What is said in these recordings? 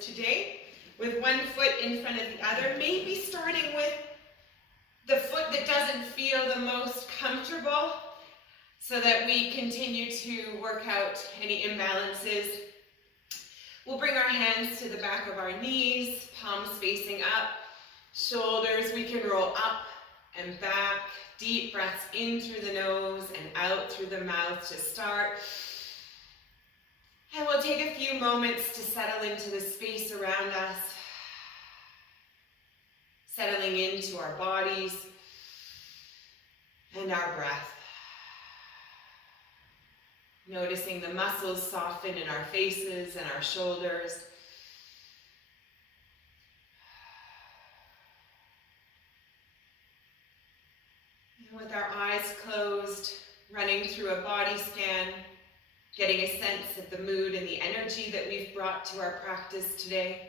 today, with one foot in front of the other, maybe starting with the foot that doesn't feel the most comfortable, so that we continue to work out any imbalances. We'll bring our hands to the back of our knees, palms facing up, shoulders we can roll up and back. Deep breaths in through the nose and out through the mouth to start. And we'll take a few moments to settle into the space around us, settling into our bodies and our breath. Noticing the muscles soften in our faces and our shoulders. And with our eyes closed, running through a body scan, getting a sense of the mood and the energy that we've brought to our practice today.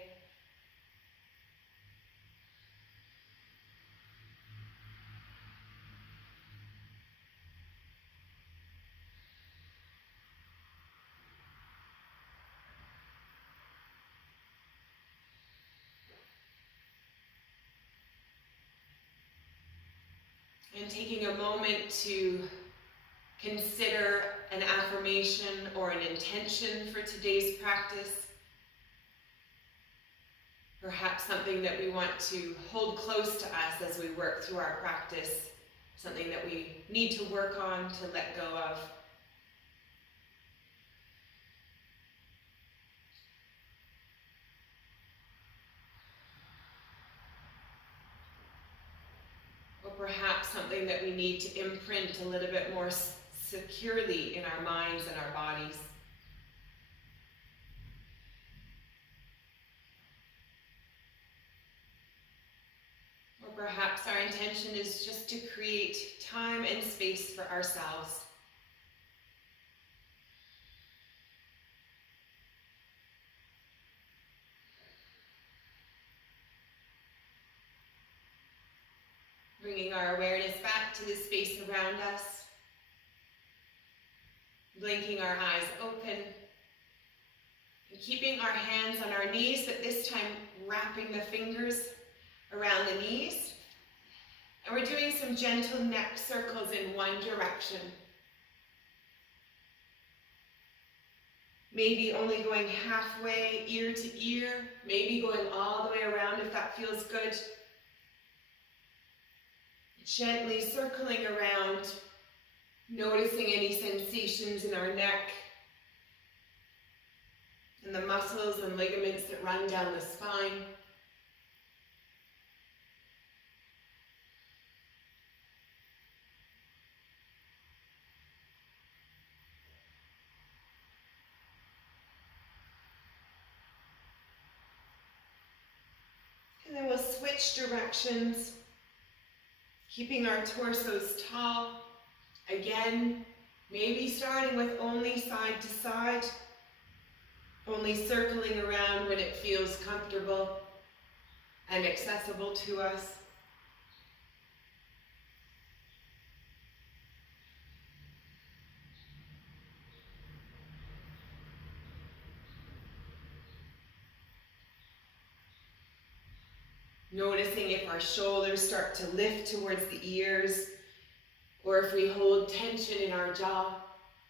And taking a moment to consider an affirmation or an intention for today's practice. Perhaps something that we want to hold close to us as we work through our practice, something that we need to work on, to let go of. Perhaps something that we need to imprint a little bit more securely in our minds and our bodies. Or perhaps our intention is just to create time and space for ourselves. Bringing our awareness back to the space around us. Blinking our eyes open. And keeping our hands on our knees, but this time wrapping the fingers around the knees. And we're doing some gentle neck circles in one direction. Maybe only going halfway, ear to ear. Maybe going all the way around if that feels good. Gently circling around, noticing any sensations in our neck and the muscles and ligaments that run down the spine. And then we'll switch directions. Keeping our torsos tall. Again, maybe starting with only side to side, only circling around when it feels comfortable and accessible to us. Noticing if our shoulders start to lift towards the ears, or if we hold tension in our jaw,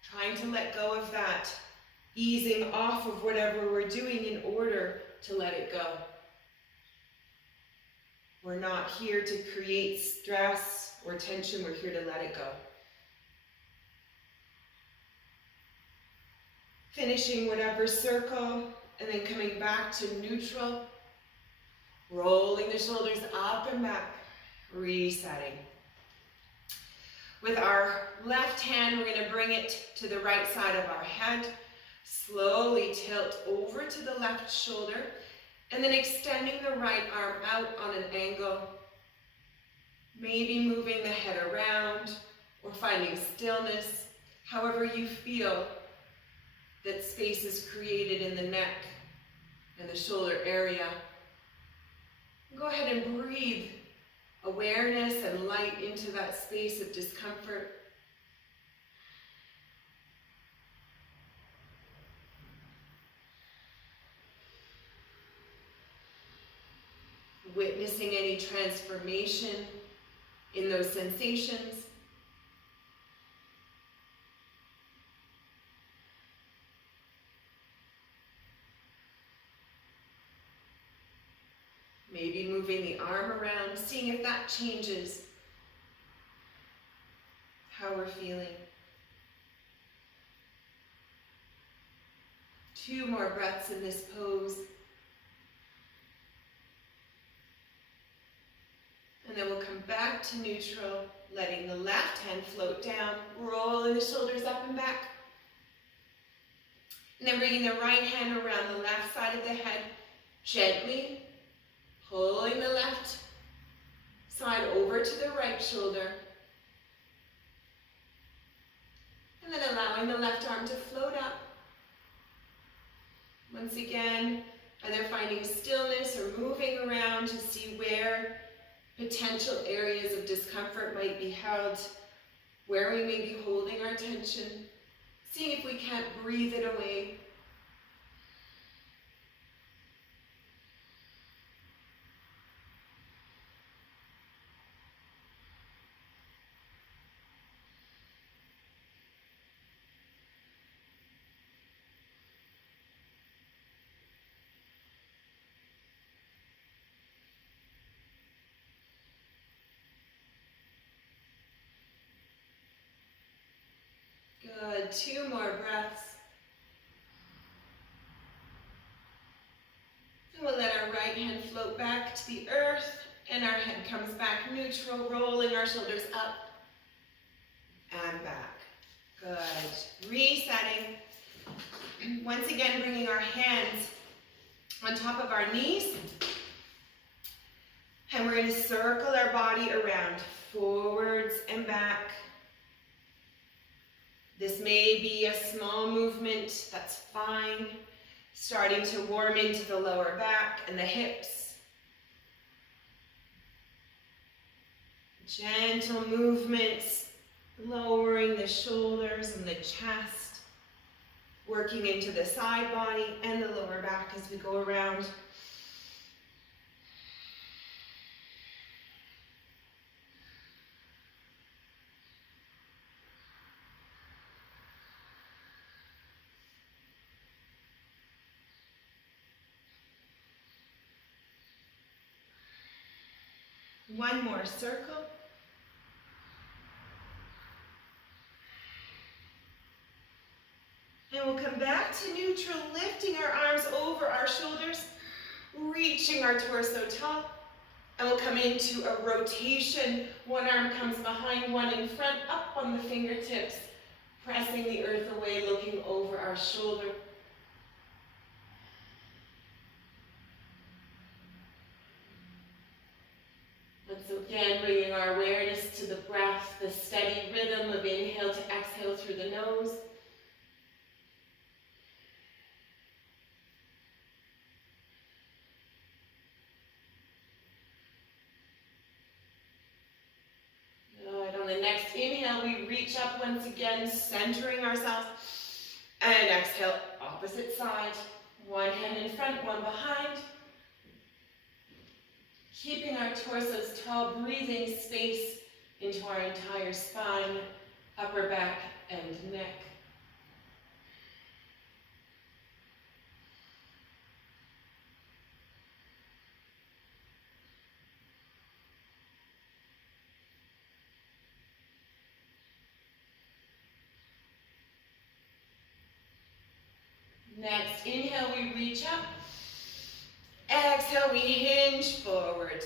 trying to let go of that, easing off of whatever we're doing in order to let it go. We're not here to create stress or tension, we're here to let it go. Finishing whatever circle, and then coming back to neutral. Rolling the shoulders up and back, resetting. With our left hand, we're going to bring it to the right side of our head. Slowly tilt over to the left shoulder, and then extending the right arm out on an angle. Maybe moving the head around or finding stillness, however you feel that space is created in the neck and the shoulder area. Go ahead and breathe awareness and light into that space of discomfort. witnessing any transformation in those sensations. Maybe moving the arm around, seeing if that changes how we're feeling. 2 more breaths in this pose. And then we'll come back to neutral, letting the left hand float down, rolling the shoulders up and back. And then bringing the right hand around the left side of the head, gently pulling the left side over to the right shoulder. And then allowing the left arm to float up. Once again, either finding stillness or moving around to see where potential areas of discomfort might be held, where we may be holding our tension, seeing if we can't breathe it away. Good, 2 more breaths. And we'll let our right hand float back to the earth, and our head comes back neutral, rolling our shoulders up and back. Good, resetting. Once again, bringing our hands on top of our knees, and we're going to circle our body around, forwards and back. This may be a small movement, that's fine. Starting to warm into the lower back and the hips. Gentle movements, lowering the shoulders and the chest, working into the side body and the lower back as we go around. One more circle. And we'll come back to neutral, lifting our arms over our shoulders, reaching our torso tall. And we'll come into a rotation. One arm comes behind, one in front, up on the fingertips, pressing the earth away, looking over our shoulder. Once again, bringing our awareness to the breath, the steady rhythm of inhale to exhale through the nose. Good. On the next inhale, we reach up once again, centering ourselves. And exhale, opposite side. One hand in front, one behind. Keeping our torsos tall, breathing space into our entire spine, upper back, and neck. Next, inhale, we reach up. Exhale, we hinge forward,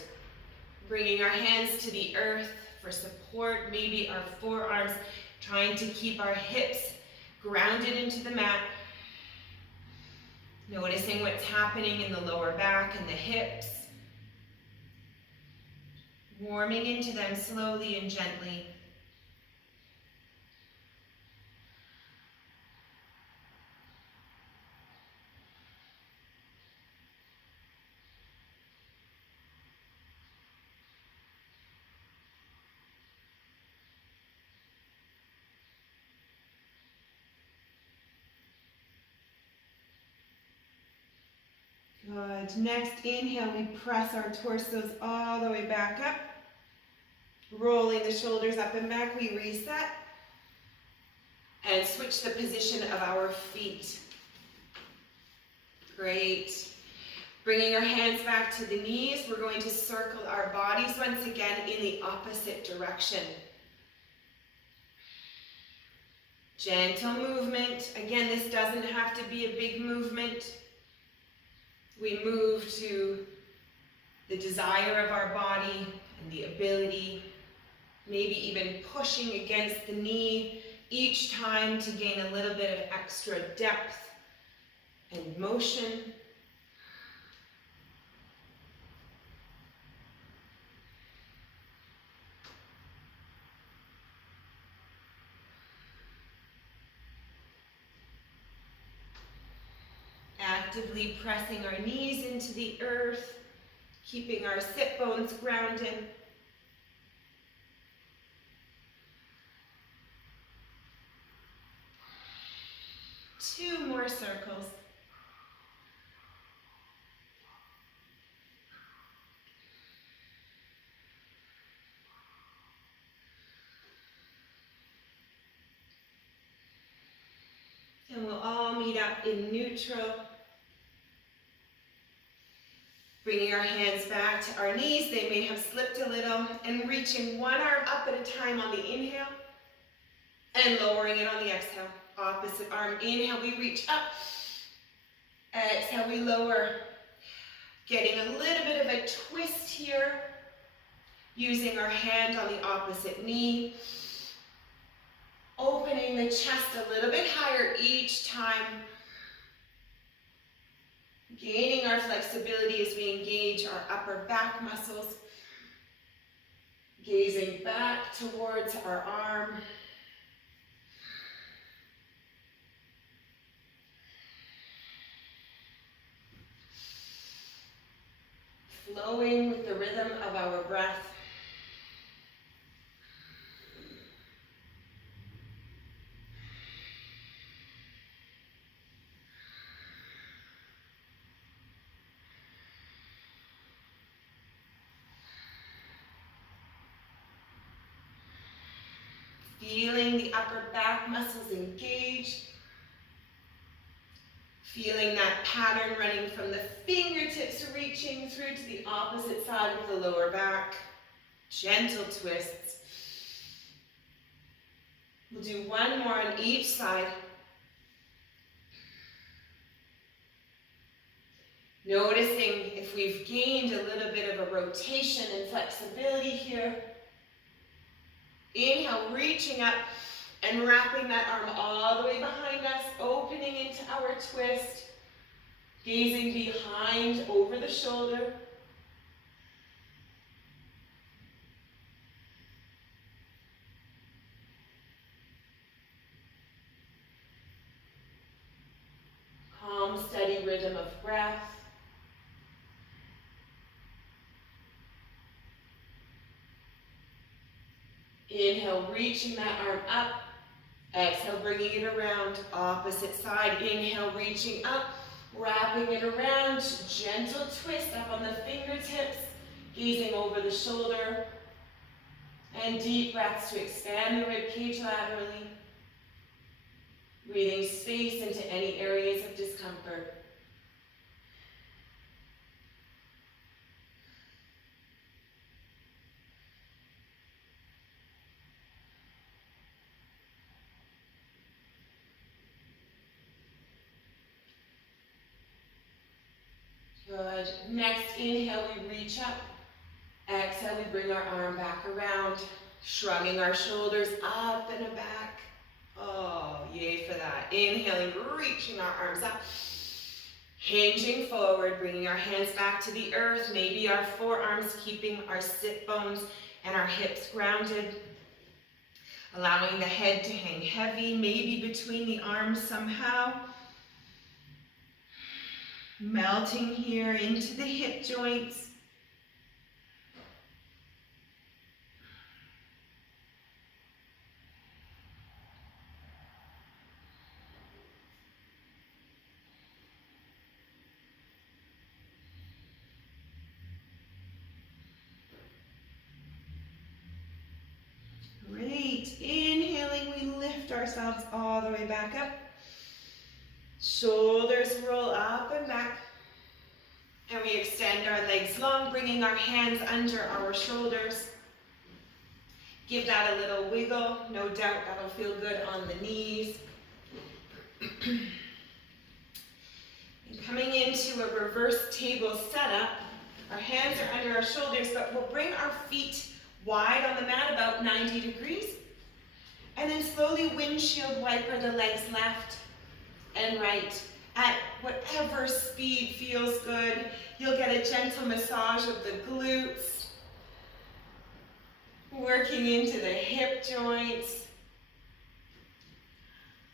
bringing our hands to the earth for support, maybe our forearms, trying to keep our hips grounded into the mat. Noticing what's happening in the lower back and the hips. Warming into them slowly and gently. Good. Next inhale, we press our torsos all the way back up. Rolling the shoulders up and back, we reset. And switch the position of our feet. Great. Bringing our hands back to the knees, we're going to circle our bodies once again in the opposite direction. Gentle movement. Again, this doesn't have to be a big movement. We move to the desire of our body and the ability, maybe even pushing against the knee each time to gain a little bit of extra depth and motion. Actively pressing our knees into the earth, keeping our sit bones grounded. Two more circles. And we'll all meet up in neutral. Bringing our hands back to our knees, they may have slipped a little, and reaching one arm up at a time on the inhale, and lowering it on the exhale. Opposite arm, inhale, we reach up. Exhale, we lower. Getting a little bit of a twist here, using our hand on the opposite knee. Opening the chest a little bit higher each time. Gaining our flexibility as we engage our upper back muscles. Gazing back towards our arm. Flowing with the rhythm of our breath. Feeling the upper back muscles engaged. Feeling that pattern running from the fingertips reaching through to the opposite side of the lower back. Gentle twists. We'll do one more on each side. Noticing if we've gained a little bit of a rotation and flexibility here. Inhale, reaching up and wrapping that arm all the way behind us, opening into our twist, gazing behind over the shoulder. Calm, steady rhythm of breath. Inhale, reaching that arm up. Exhale, bringing it around, opposite side. Inhale, reaching up, wrapping it around. Gentle twist up on the fingertips, gazing over the shoulder. And deep breaths to expand the ribcage laterally. Breathing space into any areas of discomfort. Good. Next inhale, we reach up. Exhale, we bring our arm back around, shrugging our shoulders up and back. Oh, yay for that. Inhaling, reaching our arms up. Hinging forward, bringing our hands back to the earth. Maybe our forearms keeping our sit bones and our hips grounded. Allowing the head to hang heavy, maybe between the arms somehow. Melting here into the hip joints. ourselves all the way back up. Shoulders roll up and back. And we extend our legs long, bringing our hands under our shoulders. Give that a little wiggle. No doubt that'll feel good on the knees. And coming into a reverse table setup, our hands are under our shoulders, but we'll bring our feet wide on the mat, about 90 degrees. And then slowly windshield wiper the legs left and right at whatever speed feels good. You'll get a gentle massage of the glutes, working into the hip joints.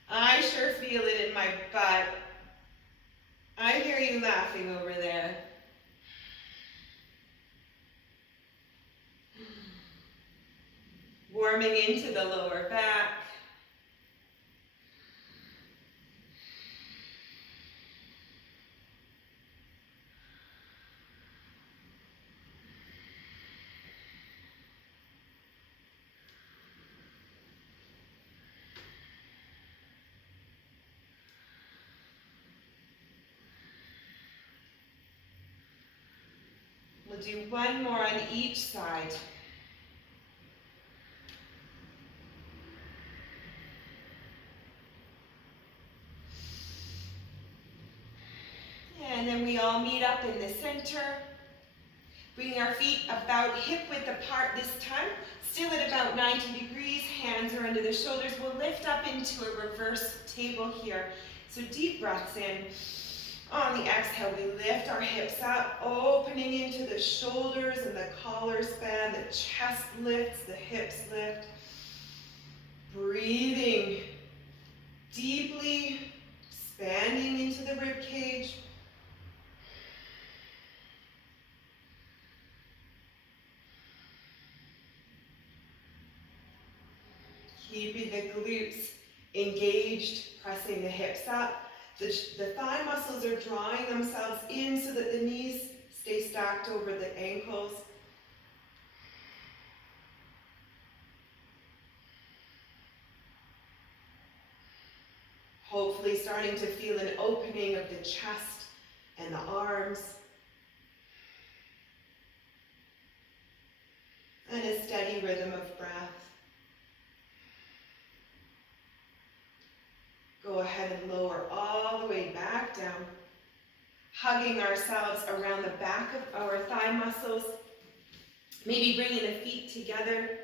I sure feel it in my butt. I hear you laughing over there. Warming into the lower back. We'll do one more on each side. And then we all meet up in the center. Bringing our feet about hip width apart this time. Still at about 90 degrees. Hands are under the shoulders. We'll lift up into a reverse table here. So deep breaths in. On the exhale, we lift our hips up, opening into the shoulders and the collar span. The chest lifts, the hips lift. Breathing deeply, expanding into the rib cage. Keeping the glutes engaged, pressing the hips up. The thigh muscles are drawing themselves in so that the knees stay stacked over the ankles. Hopefully starting to feel an opening of the chest and the arms. And a steady rhythm of breath. Go ahead and lower all the way back down, hugging ourselves around the back of our thigh muscles, maybe bringing the feet together.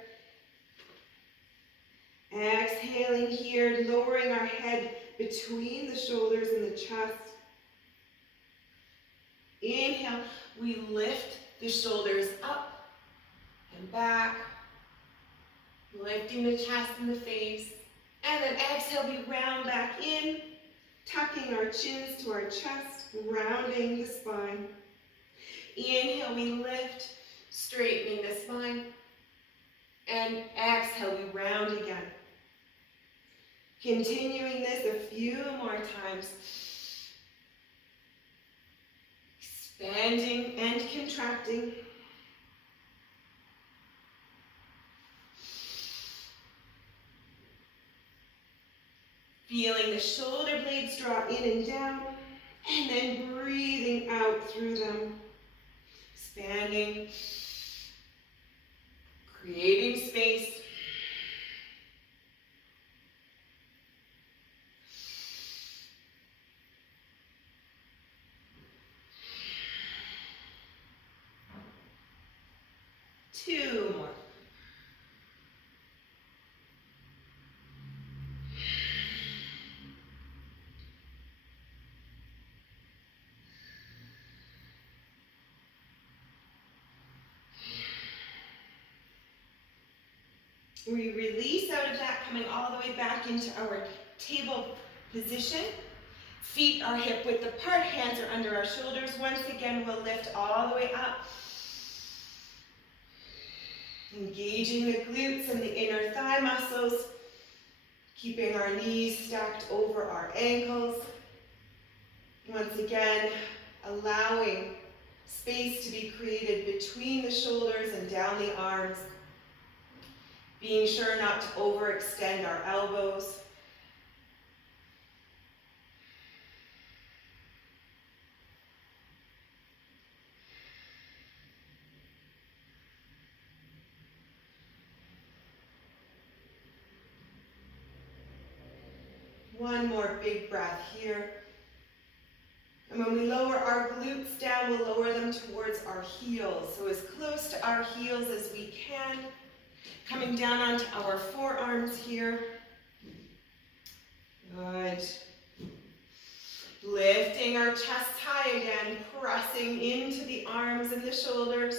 Exhaling here, lowering our head between the shoulders and the chest. Inhale, we lift the shoulders up and back, lifting the chest and the face. And then exhale, we round back in, tucking our chins to our chest, rounding the spine. Inhale, we lift, straightening the spine. And exhale, we round again. Continuing this a few more times. Expanding and contracting. Feeling the shoulder blades draw in and down, and then breathing out through them. Expanding, creating space. Two more. We release out of that, coming all the way back into our table position. Feet are hip width apart, hands are under our shoulders. Once again, we'll lift all the way up. Engaging the glutes and the inner thigh muscles. Keeping our knees stacked over our ankles. Once again, allowing space to be created between the shoulders and down the arms. Being sure not to overextend our elbows. One more big breath here. And when we lower our glutes down, we'll lower them towards our heels. So as close to our heels as we can. Coming down onto our forearms here. Good. Lifting our chests high again, pressing into the arms and the shoulders.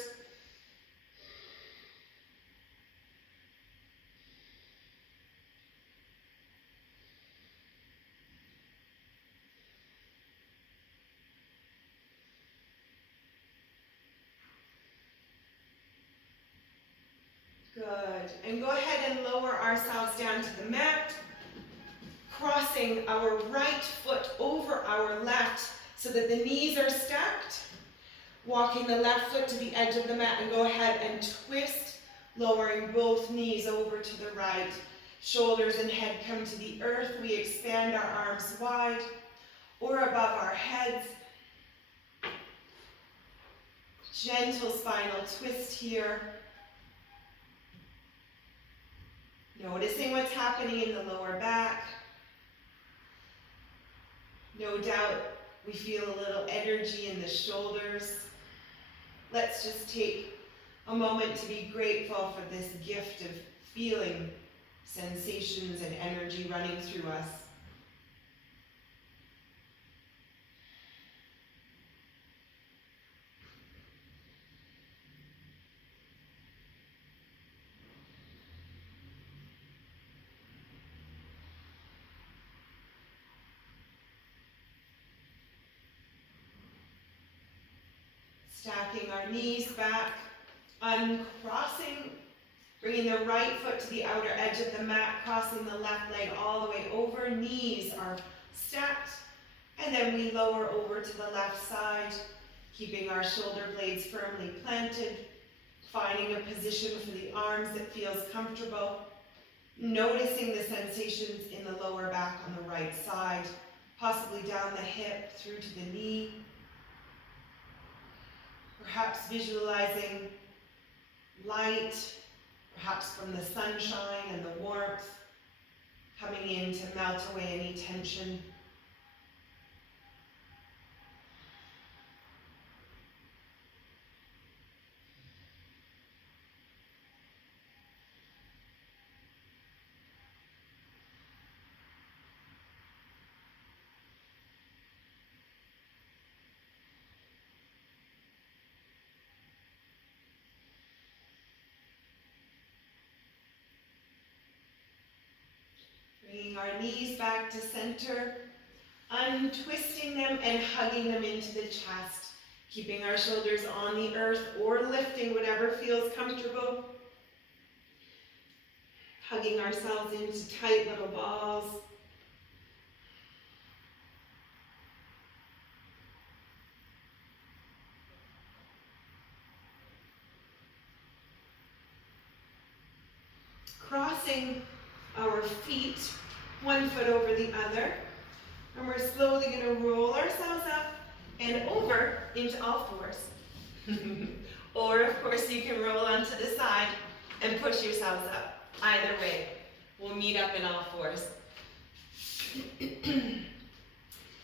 Good. And go ahead and lower ourselves down to the mat, crossing our right foot over our left so that the knees are stacked. Walking the left foot to the edge of the mat and go ahead and twist, lowering both knees over to the right. Shoulders and head come to the earth. We expand our arms wide or above our heads. Gentle spinal twist here. Noticing what's happening in the lower back. No doubt we feel a little energy in the shoulders. Let's just take a moment to be grateful for this gift of feeling sensations and energy running through us. Stacking our knees back, uncrossing, bringing the right foot to the outer edge of the mat, crossing the left leg all the way over, knees are stacked, and then we lower over to the left side, keeping our shoulder blades firmly planted, finding a position for the arms that feels comfortable, noticing the sensations in the lower back on the right side, possibly down the hip through to the knee. Perhaps visualizing light, perhaps from the sunshine and the warmth, coming in to melt away any tension. Bringing our knees back to center, untwisting them and hugging them into the chest, keeping our shoulders on the earth or lifting whatever feels comfortable. Hugging ourselves into tight little balls. Crossing our feet, one foot over the other, and we're slowly going to roll ourselves up and over into all fours. Or, of course, you can roll onto the side and push yourselves up. Either way, we'll meet up in all fours.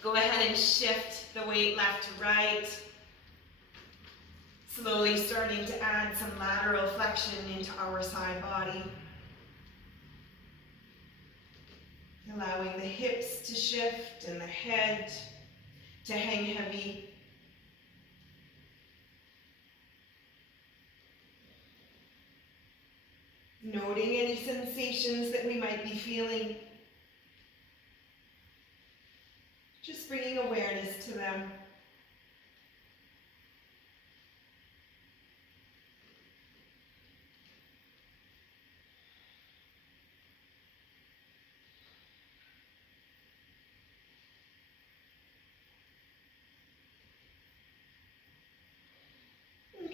Go ahead and shift the weight left to right. Slowly starting to add some lateral flexion into our side body. Allowing the hips to shift and the head to hang heavy. Noting any sensations that we might be feeling. Just bringing awareness to them.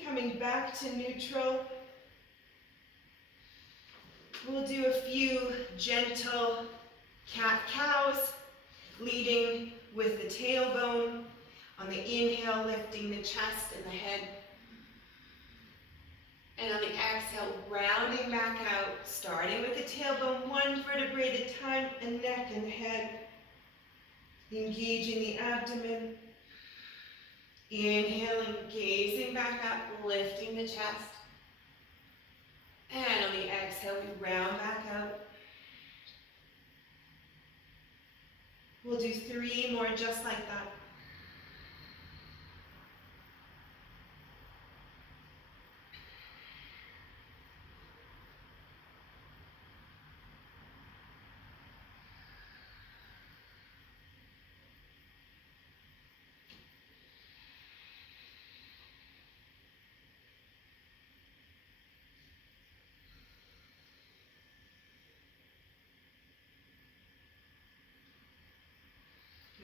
Coming back to neutral, we'll do a few gentle cat-cows, leading with the tailbone. On the inhale, lifting the chest and the head. And on the exhale, rounding back out, starting with the tailbone, one vertebrae at a time, and neck and head. Engaging the abdomen. Inhaling, gazing back up, lifting the chest. And on the exhale, we round back out. We'll do 3 more just like that.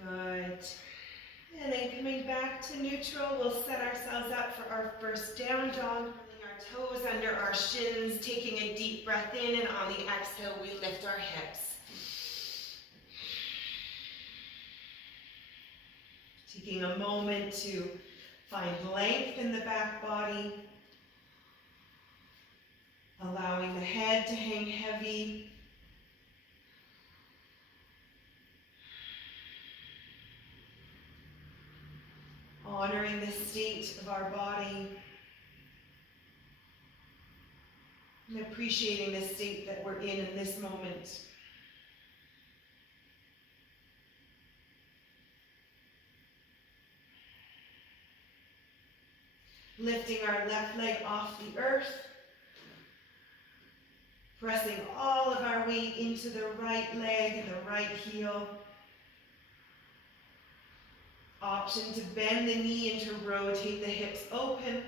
Good. And then coming back to neutral, we'll set ourselves up for our first down dog. Pulling our toes under our shins, taking a deep breath in, and on the exhale, we lift our hips. Taking a moment to find length in the back body. Allowing the head to hang heavy. Honoring the state of our body and appreciating the state that we're in this moment. Lifting our left leg off the earth, pressing all of our weight into the right leg and the right heel. Option to bend the knee and to rotate the hips open.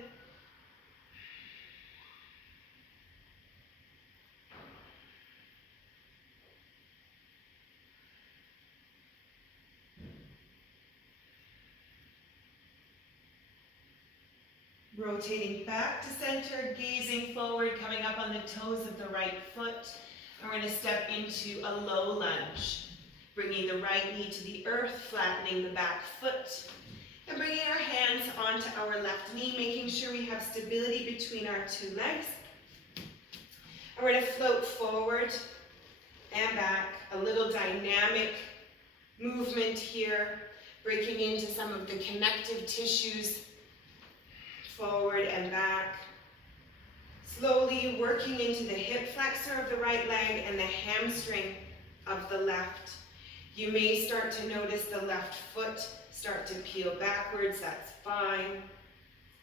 Rotating back to center, gazing forward, coming up on the toes of the right foot. And we're going to step into a low lunge. Bringing the right knee to the earth, flattening the back foot, and bringing our hands onto our left knee, making sure we have stability between our 2 legs. And we're going to float forward and back, a little dynamic movement here, breaking into some of the connective tissues, forward and back. Slowly working into the hip flexor of the right leg and the hamstring of the left. You may start to notice the left foot start to peel backwards, that's fine.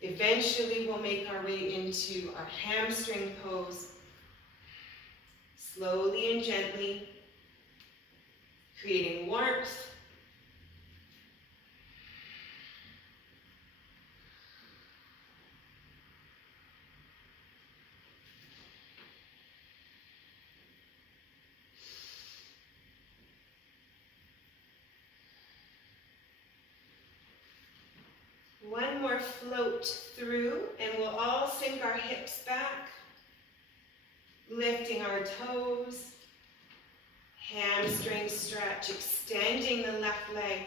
Eventually we'll make our way into our hamstring pose. Slowly and gently, creating warmth. One more float through, and we'll all sink our hips back, lifting our toes, hamstring stretch, extending the left leg,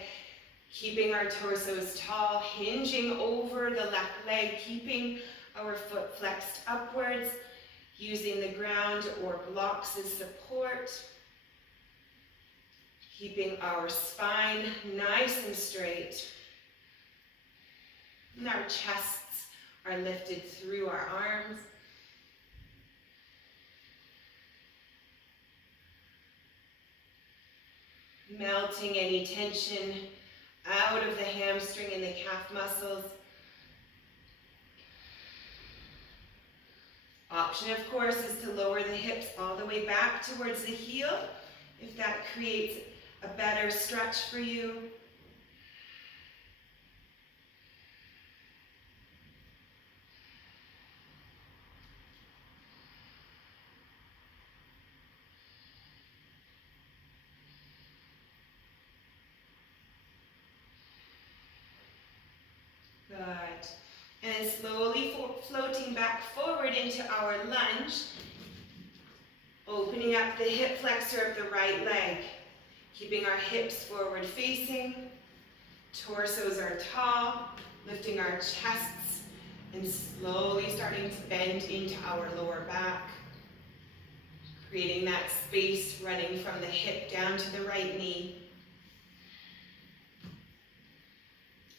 keeping our torsos tall, hinging over the left leg, keeping our foot flexed upwards, using the ground or blocks as support, keeping our spine nice and straight. And our chests are lifted through our arms. Melting any tension out of the hamstring and the calf muscles. Option, of course, is to lower the hips all the way back towards the heel, if that creates a better stretch for you. Good. And slowly floating back forward into our lunge, opening up the hip flexor of the right leg, keeping our hips forward facing, torsos are tall, lifting our chests, and slowly starting to bend into our lower back, creating that space running from the hip down to the right knee.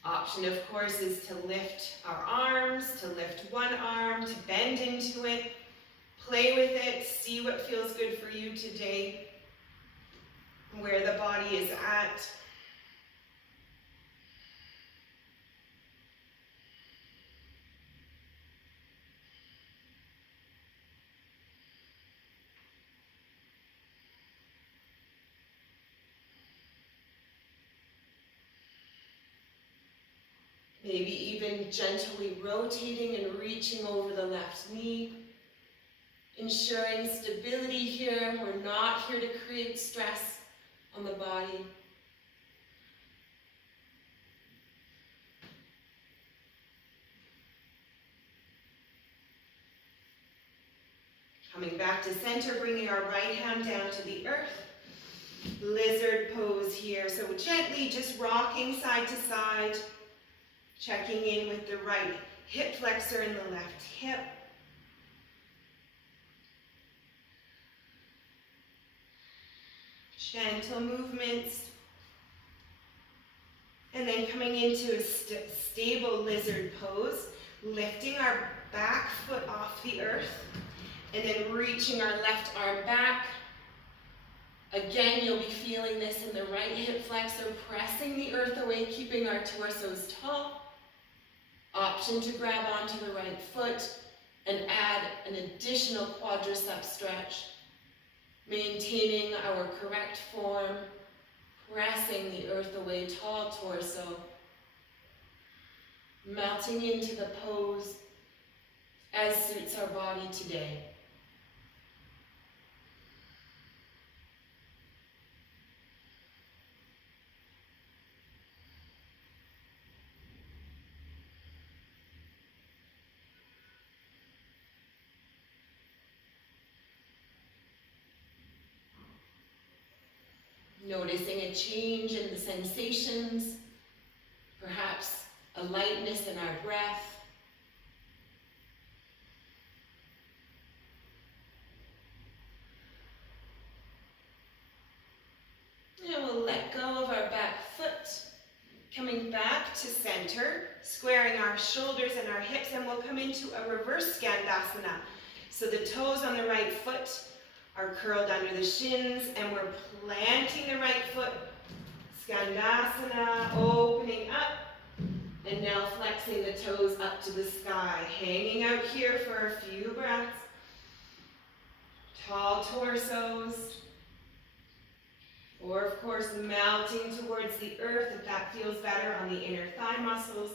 Option, of course, is to lift our arms, to lift one arm, to bend into it, play with it, see what feels good for you today, where the body is at. Maybe even gently rotating and reaching over the left knee, ensuring stability here. We're not here to create stress on the body. Coming back to center, bringing our right hand down to the earth. Lizard pose here. So gently just rocking side to side, checking in with the right hip flexor and the left hip. Gentle movements. And then coming into a stable lizard pose, lifting our back foot off the earth, and then reaching our left arm back. Again, you'll be feeling this in the right hip flexor, pressing the earth away, keeping our torsos tall. Option to grab onto the right foot and add an additional quadricep stretch, maintaining our correct form, pressing the earth away, tall torso, melting into the pose as suits our body today. Noticing a change in the sensations, perhaps a lightness in our breath. And we'll let go of our back foot, coming back to center, squaring our shoulders and our hips, and we'll come into a reverse Skandasana. So the toes on the right foot are curled under the shins, and we're planting the right foot, Skandasana, opening up, and now flexing the toes up to the sky, hanging out here for a few breaths. Tall torsos, or of course melting towards the earth if that feels better on the inner thigh muscles,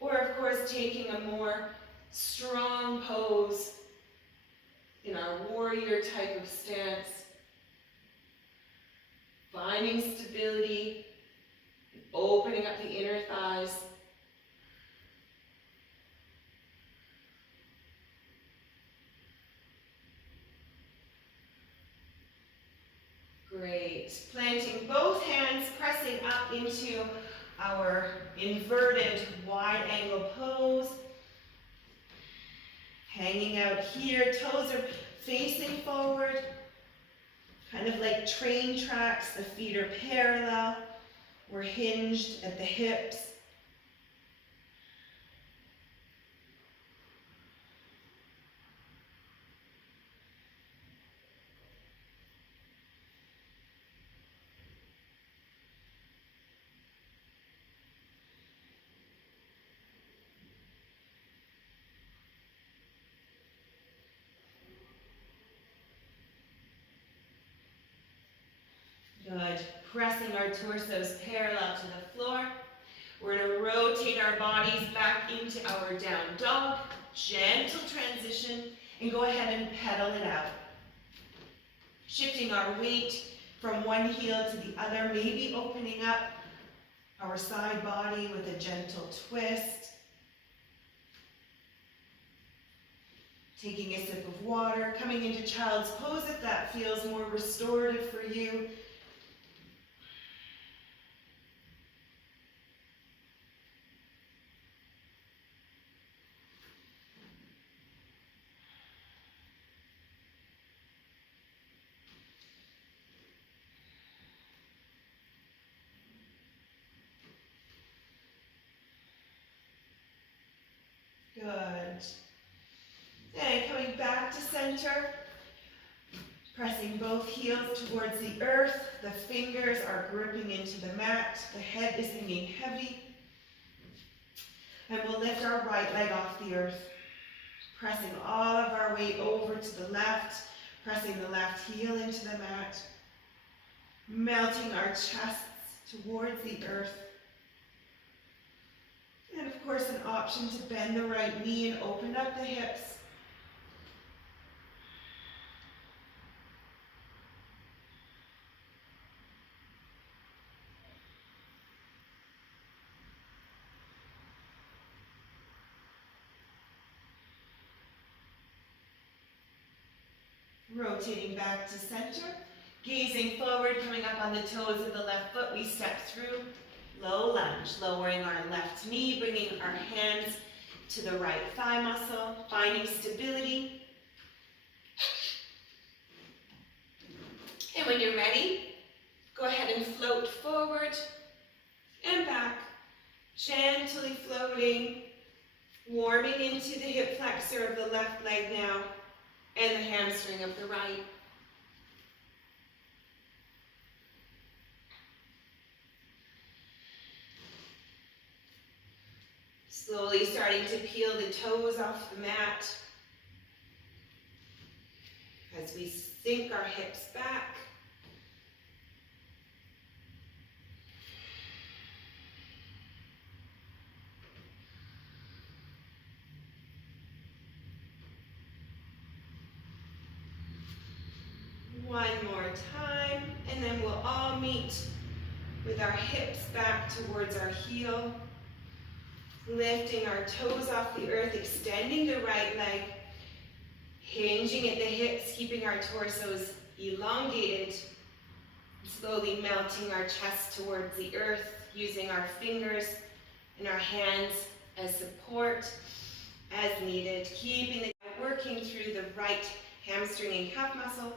or of course taking a more strong pose in our warrior type of stance, finding stability, opening up the inner thighs. Great. Planting both hands, pressing up into our inverted wide angle pose. Hanging out here, toes are facing forward, kind of like train tracks. The feet are parallel. We're hinged at the hips. Good. Pressing our torsos parallel to the floor. We're going to rotate our bodies back into our down dog. Gentle transition, and go ahead and pedal it out. Shifting our weight from one heel to the other, maybe opening up our side body with a gentle twist. Taking a sip of water, coming into child's pose if that feels more restorative for you. Good. And coming back to center, pressing both heels towards the earth. The fingers are gripping into the mat. The head is hanging heavy. And we'll lift our right leg off the earth, pressing all of our weight over to the left, pressing the left heel into the mat, melting our chests towards the earth. And of course, an option to bend the right knee and open up the hips. Rotating back to center, gazing forward, coming up on the toes of the left foot, we step through. Low lunge, lowering our left knee, bringing our hands to the right thigh muscle, finding stability. And when you're ready, go ahead and float forward and back, gently floating, warming into the hip flexor of the left leg now, and the hamstring of the right. Slowly starting to peel the toes off the mat as we sink our hips back. One more time, and then we'll all meet with our hips back towards our heel, lifting our toes off the earth, extending the right leg, hinging at the hips, keeping our torsos elongated, slowly melting our chest towards the earth, using our fingers and our hands as support as needed, keeping the working through the right hamstring and calf muscle.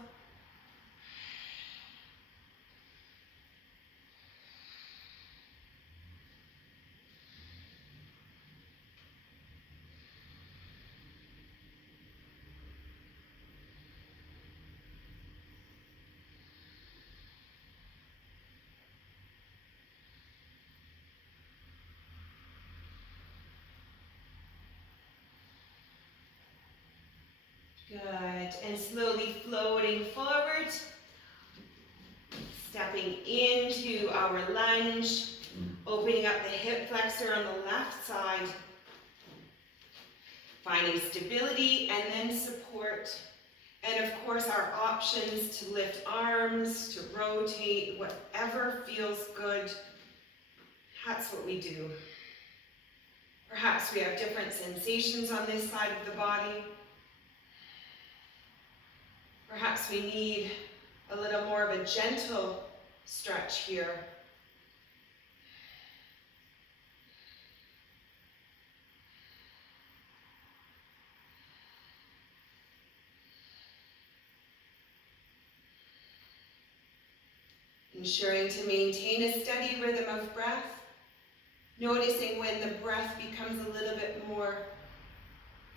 Good, and slowly floating forward, stepping into our lunge, opening up the hip flexor on the left side, finding stability and then support. And of course our options to lift arms, to rotate, whatever feels good, that's what we do. Perhaps we have different sensations on this side of the body. Perhaps we need a little more of a gentle stretch here. Ensuring to maintain a steady rhythm of breath, noticing when the breath becomes a little bit more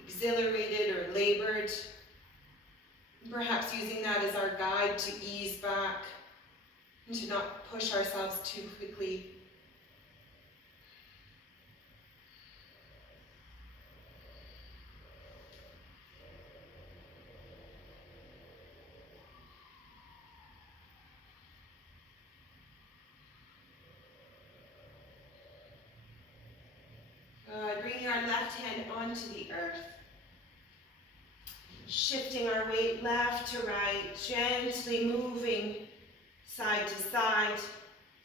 exhilarated or labored. Perhaps using that as our guide to ease back and to not push ourselves too quickly. Bringing our left hand onto the earth. Shifting our weight left to right, gently moving side to side,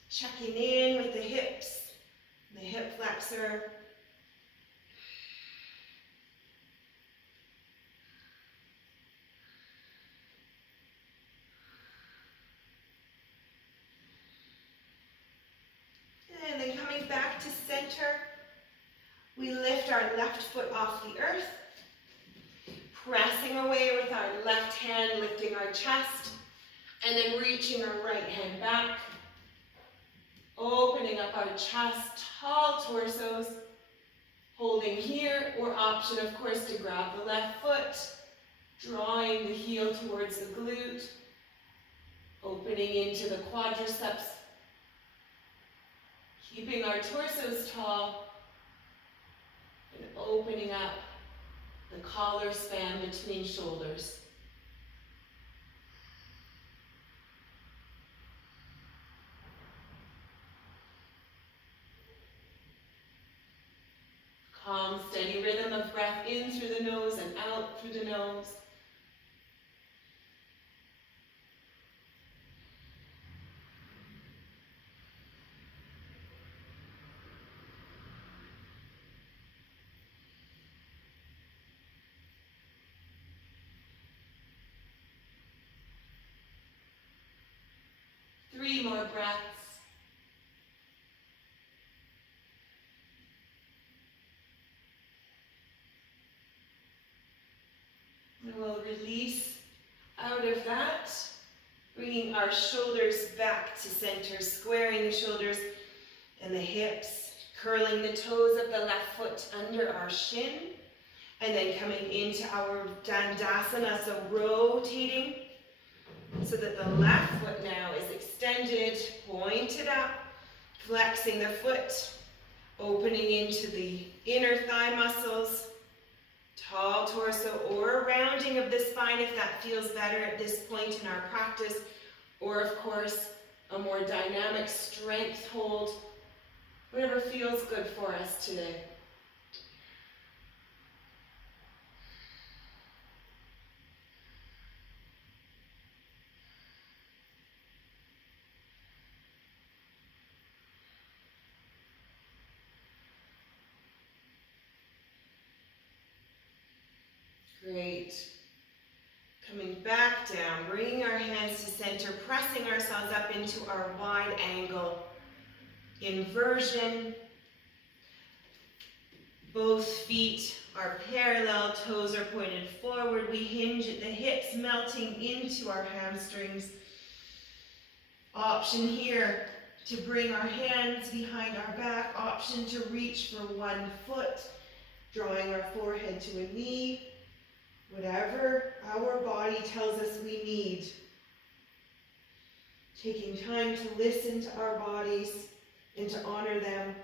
checking in with the hips, the hip flexor. And then coming back to center, we lift our left foot off the earth. Pressing away with our left hand, lifting our chest, and then reaching our right hand back. Opening up our chest, tall torsos, Holding here, or option of course to grab the left foot, drawing the heel towards the glute, opening into the quadriceps, keeping our torsos tall, and opening up the collar span between shoulders. Calm, steady rhythm of breath in through the nose and out through the nose. Three more breaths. And we'll release out of that, bringing our shoulders back to center, squaring the shoulders and the hips, curling the toes of the left foot under our shin, and then coming into our Dandasana, so rotating so that the left foot now is extended, pointed up, flexing the foot, opening into the inner thigh muscles, tall torso, or a rounding of the spine if that feels better at this point in our practice, or of course a more dynamic strength hold, whatever feels good for us today. Great. Coming back down, bringing our hands to center, pressing ourselves up into our wide angle inversion. Both feet are parallel, toes are pointed forward. We hinge at the hips, melting into our hamstrings. Option here to bring our hands behind our back. Option to reach for one foot, drawing our forehead to a knee. Whatever our body tells us we need. Taking time to listen to our bodies and to honor them.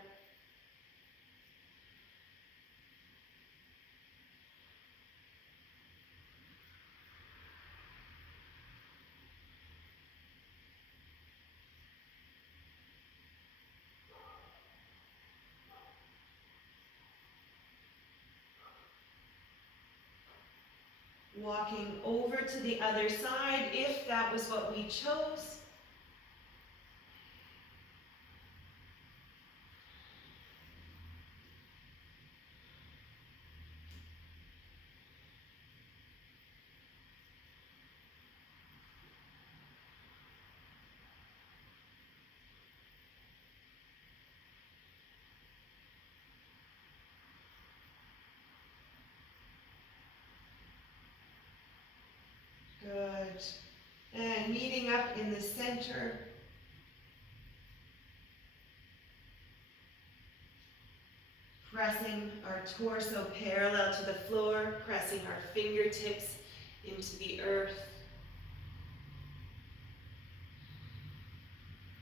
Walking over to the other side if that was what we chose. Good. And meeting up in the center. Pressing our torso parallel to the floor, pressing our fingertips into the earth.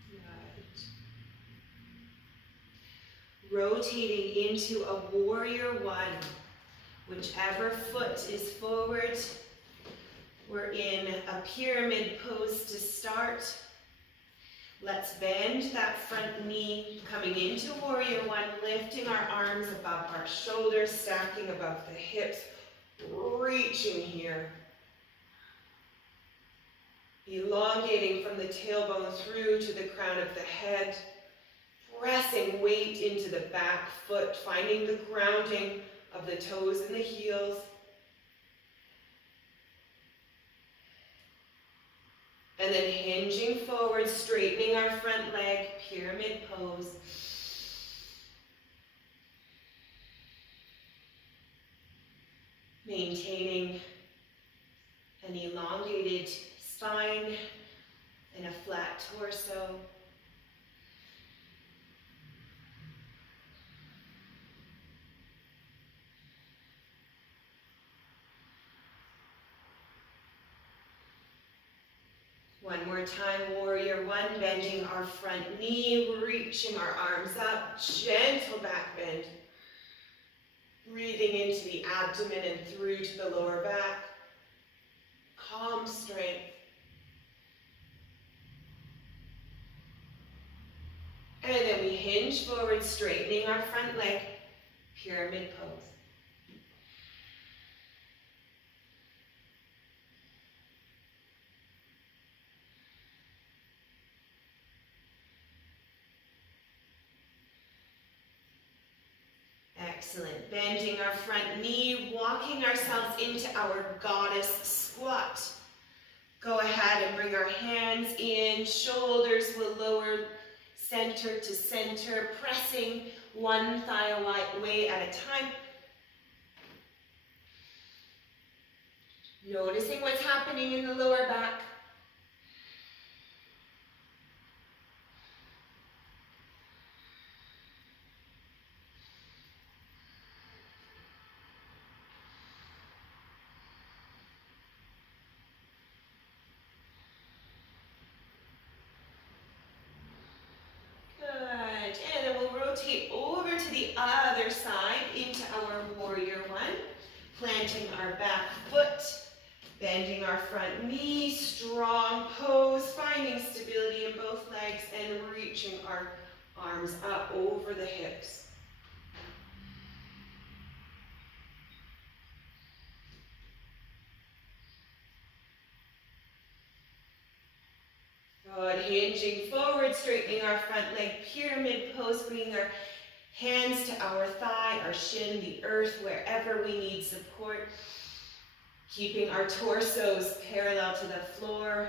Good. Rotating into a warrior one. Whichever foot is forward. We're in a pyramid pose to start. Let's bend that front knee, coming into warrior one, lifting our arms above our shoulders, stacking above the hips, reaching here. Elongating from the tailbone through to the crown of the head, pressing weight into the back foot, finding the grounding of the toes and the heels. And then hinging forward, straightening our front leg, pyramid pose. Maintaining an elongated spine and a flat torso. One more time, warrior one, bending our front knee, reaching our arms up, gentle back bend. Breathing into the abdomen and through to the lower back. Calm strength. And then we hinge forward, straightening our front leg, pyramid pose. Excellent. Bending our front knee, walking ourselves into our goddess squat. Go ahead and bring our hands in, shoulders will lower center to center, pressing one thigh away at a time. Noticing what's happening in the lower back. Over to the other side into our warrior one, planting our back foot, bending our front knee, strong pose, finding stability in both legs and reaching our arms up over the hips. Good, hinging forward, straightening our front leg, pyramid pose, bringing our hands to our thigh, our shin, the earth, wherever we need support. Keeping our torsos parallel to the floor.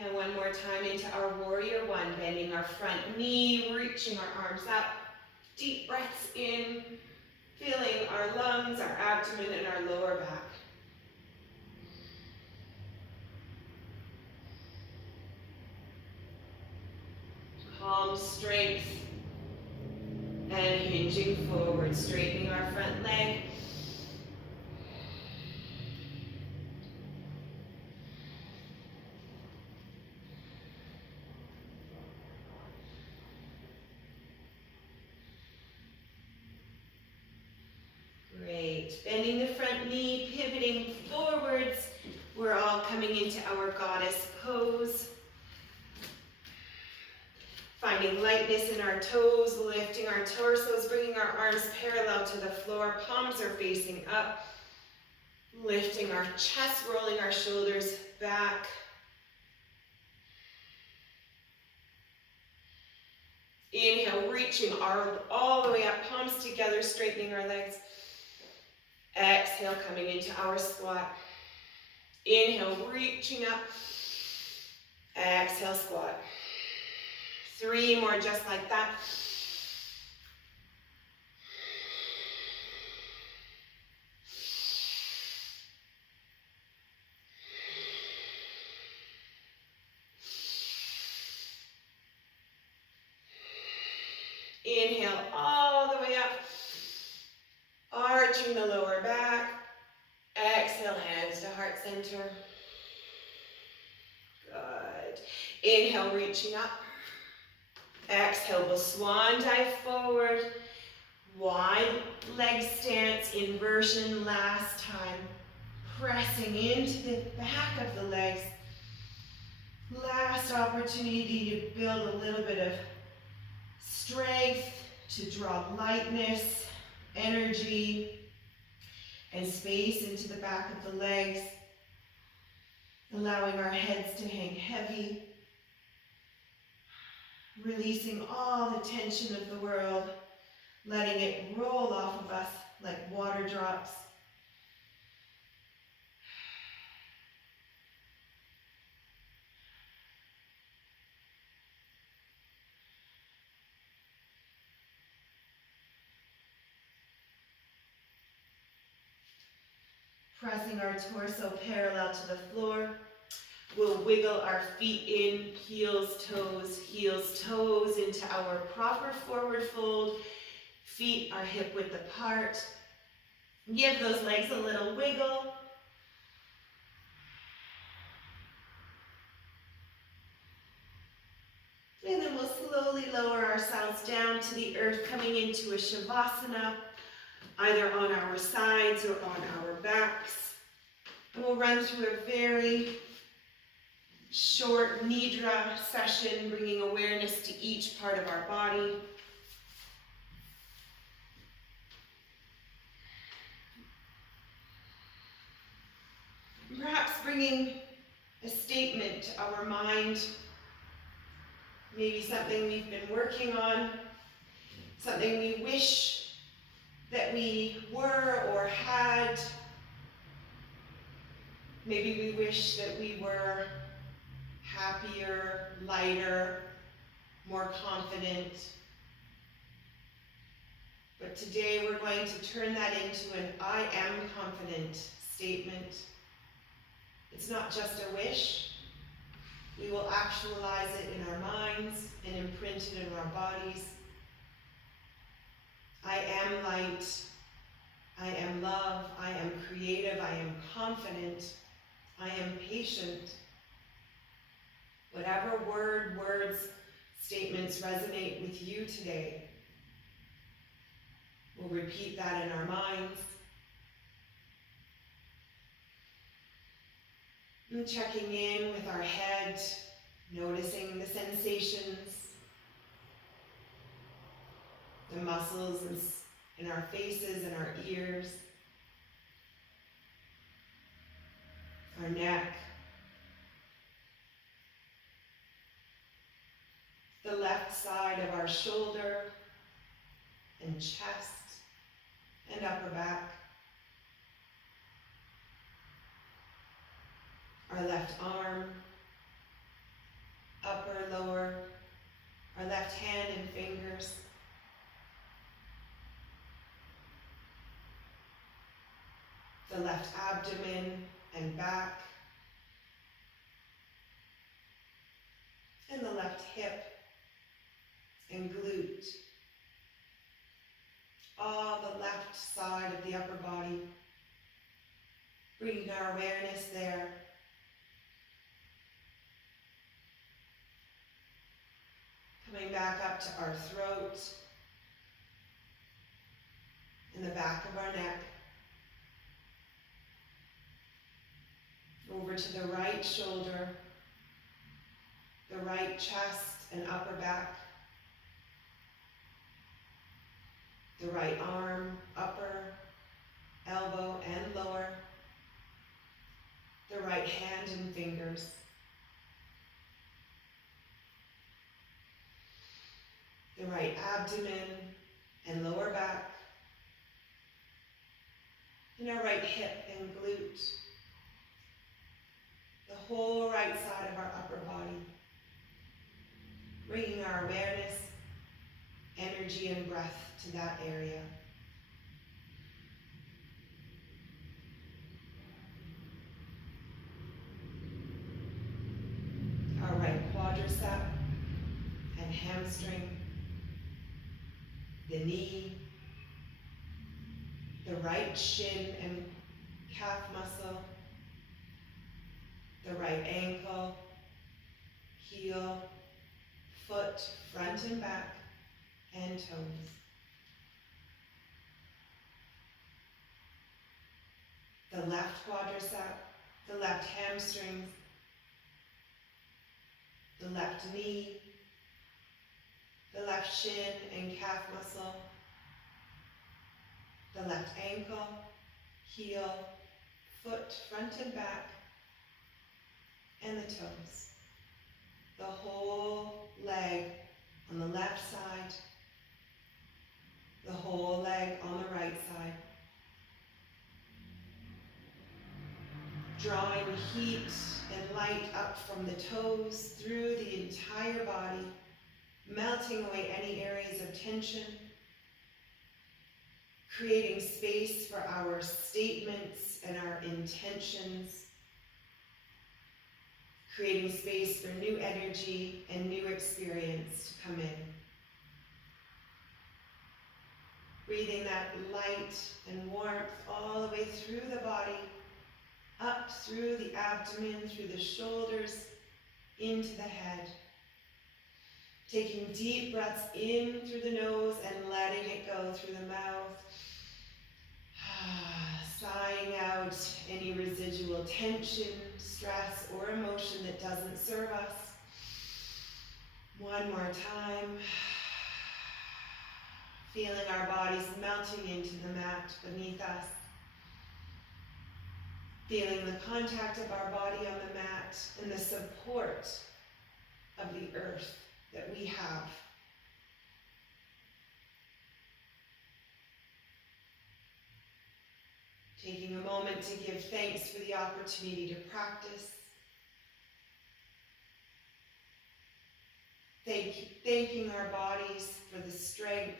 And one more time into our warrior one, bending our front knee, reaching our arms up. Deep breaths in, feeling our lungs, our abdomen, and our lower back. Calm strength. And hinging forward, straightening our front leg. Great. Bending the front knee, pivoting forwards. We're all coming into our goddess pose. Finding lightness in our toes, lifting our torsos, bringing our arms parallel to the floor, palms are facing up. Lifting our chest, rolling our shoulders back. Inhale, reaching all the way up, palms together, straightening our legs. Exhale, coming into our squat. Inhale, reaching up. Exhale, squat. 3 more just like that. Inhale all the way up, arching the lower back. Exhale, hands to heart center. Good. Inhale, reaching up. Exhale, we'll swan dive forward. Wide leg stance, inversion last time. Pressing into the back of the legs. Last opportunity to build a little bit of strength, to draw lightness, energy, and space into the back of the legs. Allowing our heads to hang heavy. Releasing all the tension of the world, letting it roll off of us like water drops. Pressing our torso parallel to the floor. We'll wiggle our feet in, heels, toes into our proper forward fold. Feet are hip width apart. Give those legs a little wiggle. And then we'll slowly lower ourselves down to the earth, coming into a Shavasana, either on our sides or on our backs. And we'll run through a very short Nidra session, bringing awareness to each part of our body. And perhaps bringing a statement to our mind, maybe something we've been working on, something we wish that we were or had. Maybe we wish that we were happier, lighter, more confident. But today we're going to turn that into an I am confident statement. It's not just a wish. We will actualize it in our minds and imprint it in our bodies. I am light. I am love. I am creative. I am confident. I am patient. Whatever words, statements resonate with you today, we'll repeat that in our minds. And checking in with our head, noticing the sensations, the muscles in our faces and our ears, our neck, the left side of our shoulder and chest and upper back, our left arm, upper, lower, our left hand and fingers, the left abdomen and back, and the left hip and glute. All the left side of the upper body. Bringing our awareness there. Coming back up to our throat and the back of our neck. Over to the right shoulder, the right chest and upper back, the right arm, upper, elbow and lower, the right hand and fingers, the right abdomen and lower back, and our right hip and glute, the whole right side of our upper body, bringing our awareness, energy, and breath to that area. Our right quadricep and hamstring, the knee, the right shin and calf muscle, the right ankle, heel, foot, front and back, and toes. The left quadricep, the left hamstring, the left knee, the left shin and calf muscle, the left ankle, heel, foot, front and back, and the toes. The whole leg on the left side, the whole leg on the right side. Drawing heat and light up from the toes through the entire body, melting away any areas of tension, creating space for our statements and our intentions, creating space for new energy and new experience to come in. Breathing that light and warmth all the way through the body, up through the abdomen, through the shoulders, into the head. Taking deep breaths in through the nose and letting it go through the mouth. Sighing out any residual tension, stress, or emotion that doesn't serve us. One more time. Feeling our bodies melting into the mat beneath us. Feeling the contact of our body on the mat and the support of the earth that we have. Taking a moment to give thanks for the opportunity to practice. Thanking our bodies for the strength,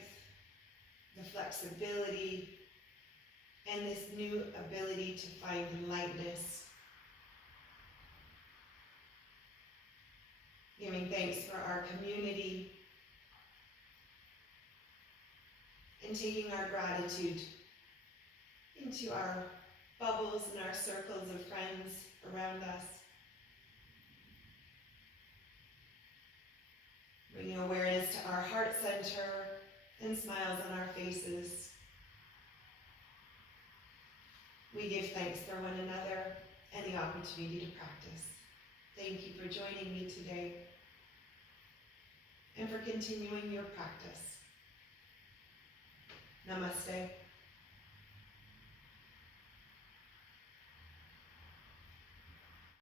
the flexibility, and this new ability to find lightness. Giving thanks for our community, and taking our gratitude into our bubbles and our circles of friends around us. Bringing awareness to our heart center and smiles on our faces. We give thanks for one another and the opportunity to practice. Thank you for joining me today and for continuing your practice. Namaste.